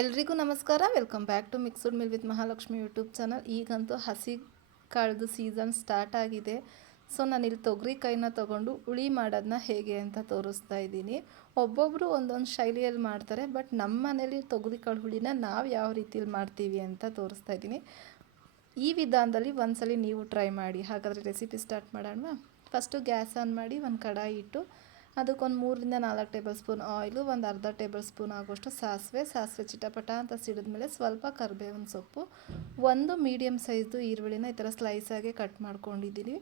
ಎಲ್ರಿಗೂ ನಮಸ್ಕಾರ. Welcome back to mixed meal with Mahalakshmi YouTube channel. ಈಗಂತೂ ಹಸಿ ಕಾಳ್ದು ಸೀಸನ್ ಸ್ಟಾರ್ಟ್ ಆಗಿದೆ. ಸೊ ನಾನಿಲ್ಲಿ ತೊಗರಿಕಾಯಿನ ತೊಗೊಂಡು ಹುಳಿ ಮಾಡೋದನ್ನ ಹೇಗೆ ಅಂತ ತೋರಿಸ್ತಾ ಇದ್ದೀನಿ. ಒಬ್ಬೊಬ್ಬರು ಒಂದೊಂದು ಶೈಲಿಯಲ್ಲಿ ಮಾಡ್ತಾರೆ, ಬಟ್ ನಮ್ಮ ಮನೇಲಿ ತೊಗರಿಕಾಳು ಹುಳಿನ ನಾವು ಯಾವ ರೀತಿಯಲ್ಲಿ ಮಾಡ್ತೀವಿ ಅಂತ ತೋರಿಸ್ತಾ ಇದ್ದೀನಿ. ಈ ವಿಧಾನದಲ್ಲಿ ಒಂದ್ಸಲಿ ನೀವು ಟ್ರೈ ಮಾಡಿ. ಹಾಗಾದರೆ ರೆಸಿಪಿ ಸ್ಟಾರ್ಟ್ ಮಾಡೋಣ. ಫಸ್ಟು ಗ್ಯಾಸ್ ಆನ್ ಮಾಡಿ ಒಂದು ಕಡಾಯಿ ಇಟ್ಟು ಅದಕ್ಕೊಂದು 3-4 ಟೇಬಲ್ ಸ್ಪೂನ್ ಆಯಿಲು, ಒಂದು ಅರ್ಧ ಟೇಬಲ್ ಸ್ಪೂನ್ ಆಗೋಷ್ಟು ಸಾಸಿವೆ ಚಿಟಪಟ ಅಂತ ಸಿಡಿದ್ಮೇಲೆ ಸ್ವಲ್ಪ ಕರಿಬೇವಿನ ಸೊಪ್ಪು, ಒಂದು ಮೀಡಿಯಮ್ ಸೈಜ್ದು ಈರುಳ್ಳಿನ ಈ ಥರ ಸ್ಲೈಸಾಗಿ ಕಟ್ ಮಾಡ್ಕೊಂಡಿದ್ದೀನಿ.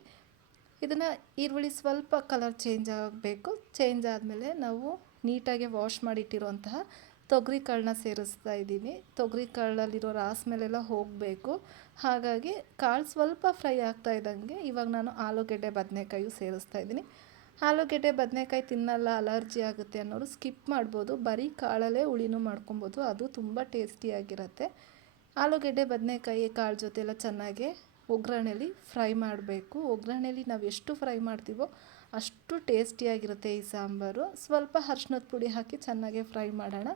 ಇದನ್ನು ಈರುಳ್ಳಿ ಸ್ವಲ್ಪ ಕಲರ್ ಚೇಂಜ್ ಆಗಬೇಕು. ಚೇಂಜ್ ಆದಮೇಲೆ ನಾವು ನೀಟಾಗಿ ವಾಶ್ ಮಾಡಿಟ್ಟಿರುವಂತಹ ತೊಗರಿ ಕಾಳನ್ನ ಸೇರಿಸ್ತಾ ಇದ್ದೀನಿ. ತೊಗರಿ ಕಾಳಲ್ಲಿರೋ ರಾಸ್ ಮೇಲೆಲ್ಲ ಹೋಗಬೇಕು. ಹಾಗಾಗಿ ಕಾಳು ಸ್ವಲ್ಪ ಫ್ರೈ ಆಗ್ತಾ ಇದ್ದಂಗೆ ಇವಾಗ ನಾನು ಆಲೂಗೆಡ್ಡೆ ಬದನೆಕಾಯಿ ಸೇರಿಸ್ತಾ ಇದ್ದೀನಿ. ಆಲೂಗೆಡ್ಡೆ ಬದನೆಕಾಯಿ ತಿನ್ನಲ್ಲ, ಅಲರ್ಜಿ ಆಗುತ್ತೆ ಅನ್ನೋರು ಸ್ಕಿಪ್ ಮಾಡ್ಬೋದು. ಬರೀ ಕಾಳಲ್ಲೇ ಹುಳಿನೂ ಮಾಡ್ಕೊಬೋದು, ಅದು ತುಂಬ ಟೇಸ್ಟಿಯಾಗಿರುತ್ತೆ. ಆಲೂಗೆಡ್ಡೆ ಬದನೆಕಾಯಿ ಕಾಳು ಜೊತೆ ಎಲ್ಲ ಚೆನ್ನಾಗಿ ಒಗ್ಗರಣೆಲಿ ಫ್ರೈ ಮಾಡಬೇಕು. ಒಗ್ಗರಣೆಲಿ ನಾವು ಎಷ್ಟು ಫ್ರೈ ಮಾಡ್ತೀವೋ ಅಷ್ಟು ಟೇಸ್ಟಿಯಾಗಿರುತ್ತೆ ಈ ಸಾಂಬಾರು. ಸ್ವಲ್ಪ ಅರ್ಶಿನದ ಪುಡಿ ಹಾಕಿ ಚೆನ್ನಾಗಿ ಫ್ರೈ ಮಾಡೋಣ.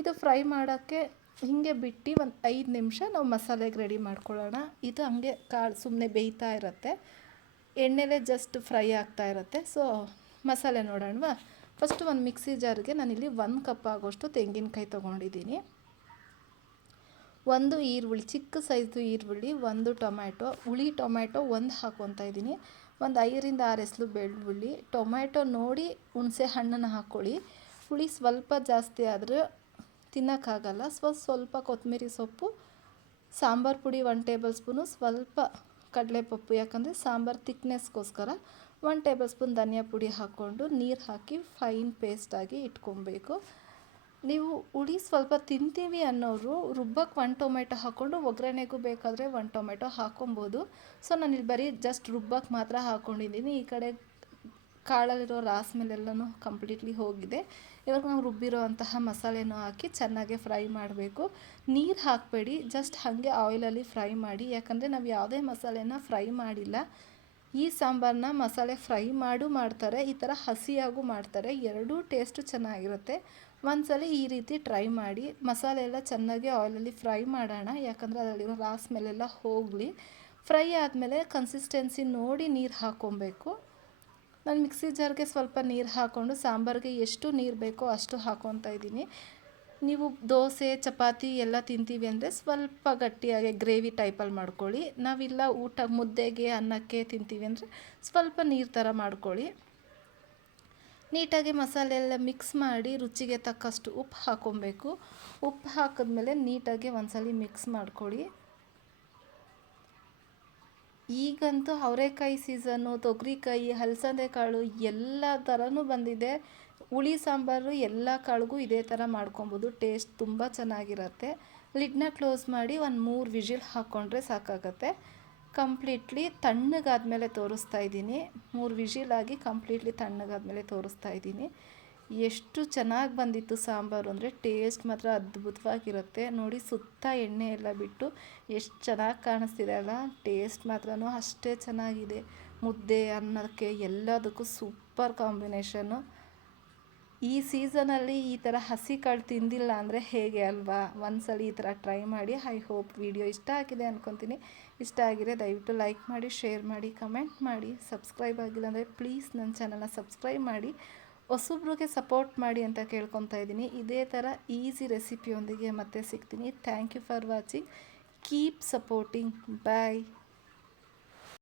ಇದು ಫ್ರೈ ಮಾಡೋಕ್ಕೆ ಹೀಗೆ ಬಿಟ್ಟು ಒಂದು 5 ನಿಮಿಷ ನಾವು ಮಸಾಲೆಗೆ ರೆಡಿ ಮಾಡ್ಕೊಳ್ಳೋಣ. ಇದು ಹಂಗೆ ಕಾಳು ಸುಮ್ಮನೆ ಬೇಯ್ತಾ ಇರುತ್ತೆ, ಎಣ್ಣೆಲೇ ಜಸ್ಟ್ ಫ್ರೈ ಆಗ್ತಾ ಇರುತ್ತೆ. ಸೊ ಮಸಾಲೆ ನೋಡೋಣವಾ. ಫಸ್ಟು ಒಂದು ಮಿಕ್ಸಿ ಜಾರ್ಗೆ ನಾನಿಲ್ಲಿ 1 ಕಪ್ ಆಗೋಷ್ಟು ತೆಂಗಿನಕಾಯಿ ತೊಗೊಂಡಿದ್ದೀನಿ, ಒಂದು ಈರುಳ್ಳಿ, ಚಿಕ್ಕ ಸೈಜ್ದು ಈರುಳ್ಳಿ, ಒಂದು ಟೊಮ್ಯಾಟೊ, ಹುಳಿ ಟೊಮ್ಯಾಟೊ ಒಂದು ಹಾಕ್ಕೊತಾ ಇದ್ದೀನಿ, ಒಂದು 5-6 ಎಸಳು ಬೆಳ್ಳುಳ್ಳಿ. ಟೊಮ್ಯಾಟೊ ನೋಡಿ ಹುಣಸೆ ಹಣ್ಣನ್ನು ಹಾಕ್ಕೊಳ್ಳಿ. ಹುಳಿ ಸ್ವಲ್ಪ ಜಾಸ್ತಿ ಆದರೆ ತಿನ್ನೋಕ್ಕಾಗಲ್ಲ. ಸ್ವಲ್ಪ ಕೊತ್ತಂಬರಿ ಸೊಪ್ಪು, ಸಾಂಬಾರು ಪುಡಿ 1 ಟೇಬಲ್ ಸ್ಪೂನು, ಸ್ವಲ್ಪ ಕಡಲೆಪಪ್ಪು, ಯಾಕಂದರೆ ಸಾಂಬಾರು ತಿಕ್ನೆಸ್ಗೋಸ್ಕರ 1 ಟೇಬಲ್ ಸ್ಪೂನ್ ಧನಿಯಾ ಪುಡಿ ಹಾಕ್ಕೊಂಡು ನೀರು ಹಾಕಿ ಫೈನ್ ಪೇಸ್ಟಾಗಿ ಇಟ್ಕೊಬೇಕು. ನೀವು ಹುಳಿ ಸ್ವಲ್ಪ ತಿಂತೀವಿ ಅನ್ನೋರು ರುಬ್ಬಕ್ಕೆ 1 ಟೊಮೆಟೊ ಹಾಕ್ಕೊಂಡು ಒಗ್ಗರಣೆಗೂ ಬೇಕಾದರೆ 1 ಟೊಮೆಟೊ ಹಾಕ್ಕೊಬೋದು. ಸೊ ನಾನಿಲ್ಲಿ ಬರೀ ಜಸ್ಟ್ ರುಬ್ಬಕ್ಕೆ ಮಾತ್ರ ಹಾಕ್ಕೊಂಡಿದ್ದೀನಿ. ಈ ಕಡೆ ಕಾಳಲ್ಲಿರೋ ರಾಸ್ ಮೇಲೆಲ್ಲನೂ ಕಂಪ್ಲೀಟ್ಲಿ ಹೋಗಿದೆ. ಇವಾಗ ನಾವು ರುಬ್ಬಿರೋ ಅಂತಹ ಮಸಾಲೆನೂ ಹಾಕಿ ಚೆನ್ನಾಗಿ ಫ್ರೈ ಮಾಡಬೇಕು. ನೀರು ಹಾಕಬೇಡಿ, ಜಸ್ಟ್ ಹಾಗೆ ಆಯಿಲಲ್ಲಿ ಫ್ರೈ ಮಾಡಿ. ಯಾಕಂದರೆ ನಾವು ಯಾವುದೇ ಮಸಾಲೆನ ಫ್ರೈ ಮಾಡಿಲ್ಲ. ಈ ಸಾಂಬಾರನ್ನ ಮಸಾಲೆ ಫ್ರೈ ಮಾಡ್ತಾರೆ, ಈ ಥರ ಹಸಿಯಾಗೂ ಮಾಡ್ತಾರೆ. ಎರಡೂ ಟೇಸ್ಟು ಚೆನ್ನಾಗಿರುತ್ತೆ. ಒಂದ್ಸಲ ಈ ರೀತಿ ಟ್ರೈ ಮಾಡಿ. ಮಸಾಲೆ ಎಲ್ಲ ಚೆನ್ನಾಗಿ ಆಯಿಲಲ್ಲಿ ಫ್ರೈ ಮಾಡೋಣ, ಯಾಕಂದರೆ ಅದರಲ್ಲಿರೋ ರಾಸ್ ಮೇಲೆಲ್ಲ ಹೋಗಲಿ. ಫ್ರೈ ಆದಮೇಲೆ ಕನ್ಸಿಸ್ಟೆನ್ಸಿ ನೋಡಿ ನೀರು ಹಾಕ್ಕೊಬೇಕು. ನಾನು ಮಿಕ್ಸಿ ಜಾರ್ಗೆ ಸ್ವಲ್ಪ ನೀರು ಹಾಕ್ಕೊಂಡು ಸಾಂಬಾರಿಗೆ ಎಷ್ಟು ನೀರು ಬೇಕೋ ಅಷ್ಟು ಹಾಕ್ಕೊತಾ ಇದ್ದೀನಿ. ನೀವು ದೋಸೆ ಚಪಾತಿ ಎಲ್ಲ ತಿಂತೀವಿ ಅಂದರೆ ಸ್ವಲ್ಪ ಗಟ್ಟಿಯಾಗಿ ಗ್ರೇವಿ ಟೈಪಲ್ಲಿ ಮಾಡ್ಕೊಳ್ಳಿ. ನಾವಿಲ್ಲ ಊಟ ಮುದ್ದೆಗೆ ಅನ್ನಕ್ಕೆ ತಿಂತೀವಿ ಅಂದರೆ ಸ್ವಲ್ಪ ನೀರು ಥರ ಮಾಡ್ಕೊಳ್ಳಿ. ನೀಟಾಗಿ ಮಸಾಲೆ ಎಲ್ಲ ಮಿಕ್ಸ್ ಮಾಡಿ ರುಚಿಗೆ ತಕ್ಕಷ್ಟು ಉಪ್ಪು ಹಾಕ್ಕೊಬೇಕು. ಉಪ್ಪು ಹಾಕಿದ್ಮೇಲೆ ನೀಟಾಗಿ ಒಂದ್ಸಲ ಮಿಕ್ಸ್ ಮಾಡ್ಕೊಳ್ಳಿ. ಈಗಂತೂ ಅವರೆಕಾಯಿ ಸೀಸನ್ನು, ತೊಗರಿಕಾಯಿ, ಹಲಸಂದೆ ಕಾಳು ಎಲ್ಲ ಥರನೂ ಬಂದಿದೆ. ಹುಳಿ ಸಾಂಬಾರು ಎಲ್ಲ ಕಾಳಿಗೂ ಇದೇ ಥರ ಮಾಡ್ಕೊಬೋದು. ಟೇಸ್ಟ್ ತುಂಬ ಚೆನ್ನಾಗಿರುತ್ತೆ. ಲಿಡ್ನ ಕ್ಲೋಸ್ ಮಾಡಿ ಒಂದು 3 ವಿಜಿಲ್ ಹಾಕ್ಕೊಂಡ್ರೆ ಸಾಕಾಗತ್ತೆ. ಕಂಪ್ಲೀಟ್ಲಿ ತಣ್ಣಗಾದ್ಮೇಲೆ ತೋರಿಸ್ತಾ ಇದ್ದೀನಿ. 3 ವಿಜಿಲಾಗಿ ಕಂಪ್ಲೀಟ್ಲಿ ತಣ್ಣಗಾದ್ಮೇಲೆ ತೋರಿಸ್ತಾ ಇದ್ದೀನಿ. ಎಷ್ಟು ಚೆನ್ನಾಗಿ ಬಂದಿತ್ತು ಸಾಂಬಾರು ಅಂದರೆ ಟೇಸ್ಟ್ ಮಾತ್ರ ಅದ್ಭುತವಾಗಿರುತ್ತೆ. ನೋಡಿ, ಸುತ್ತ ಎಣ್ಣೆ ಎಲ್ಲ ಬಿಟ್ಟು ಎಷ್ಟು ಚೆನ್ನಾಗಿ ಕಾಣಿಸ್ತಿದೆ ಅಲ್ಲ. ಟೇಸ್ಟ್ ಮಾತ್ರ ಅಷ್ಟೇ ಚೆನ್ನಾಗಿದೆ. ಮುದ್ದೆ ಅನ್ನಕ್ಕೆ ಎಲ್ಲದಕ್ಕೂ ಸೂಪರ್ ಕಾಂಬಿನೇಷನ್ನು. ಈ ಸೀಸನಲ್ಲಿ ಈ ಥರ ಹಸಿ ಕಾಳು ತಿಂದಿಲ್ಲ ಅಂದರೆ ಹೇಗೆ ಅಲ್ವಾ. ಒಂದ್ಸಲ ಈ ಥರ ಟ್ರೈ ಮಾಡಿ. ಐ ಹೋಪ್ ವಿಡಿಯೋ ಇಷ್ಟ ಆಗಿದೆ ಅಂದ್ಕೊತೀನಿ. ಇಷ್ಟ ಆಗಿದೆ ದಯವಿಟ್ಟು ಲೈಕ್ ಮಾಡಿ, ಶೇರ್ ಮಾಡಿ, ಕಮೆಂಟ್ ಮಾಡಿ. ಸಬ್ಸ್ಕ್ರೈಬ್ ಆಗಿಲ್ಲ ಅಂದರೆ ಪ್ಲೀಸ್ ನನ್ನ ಚಾನಲ್ನ ಸಬ್ಸ್ಕ್ರೈಬ್ ಮಾಡಿ, ಹೊಸಬ್ರಿಗೆ ಸಪೋರ್ಟ್ ಮಾಡಿ ಅಂತ ಕೇಳ್ಕೊತಾ ಇದ್ದೀನಿ. ಇದೇ ಥರ ಈಸಿ ರೆಸಿಪಿಯೊಂದಿಗೆ ಮತ್ತೆ ಸಿಗ್ತೀನಿ. Thank you for watching. Keep supporting. Bye.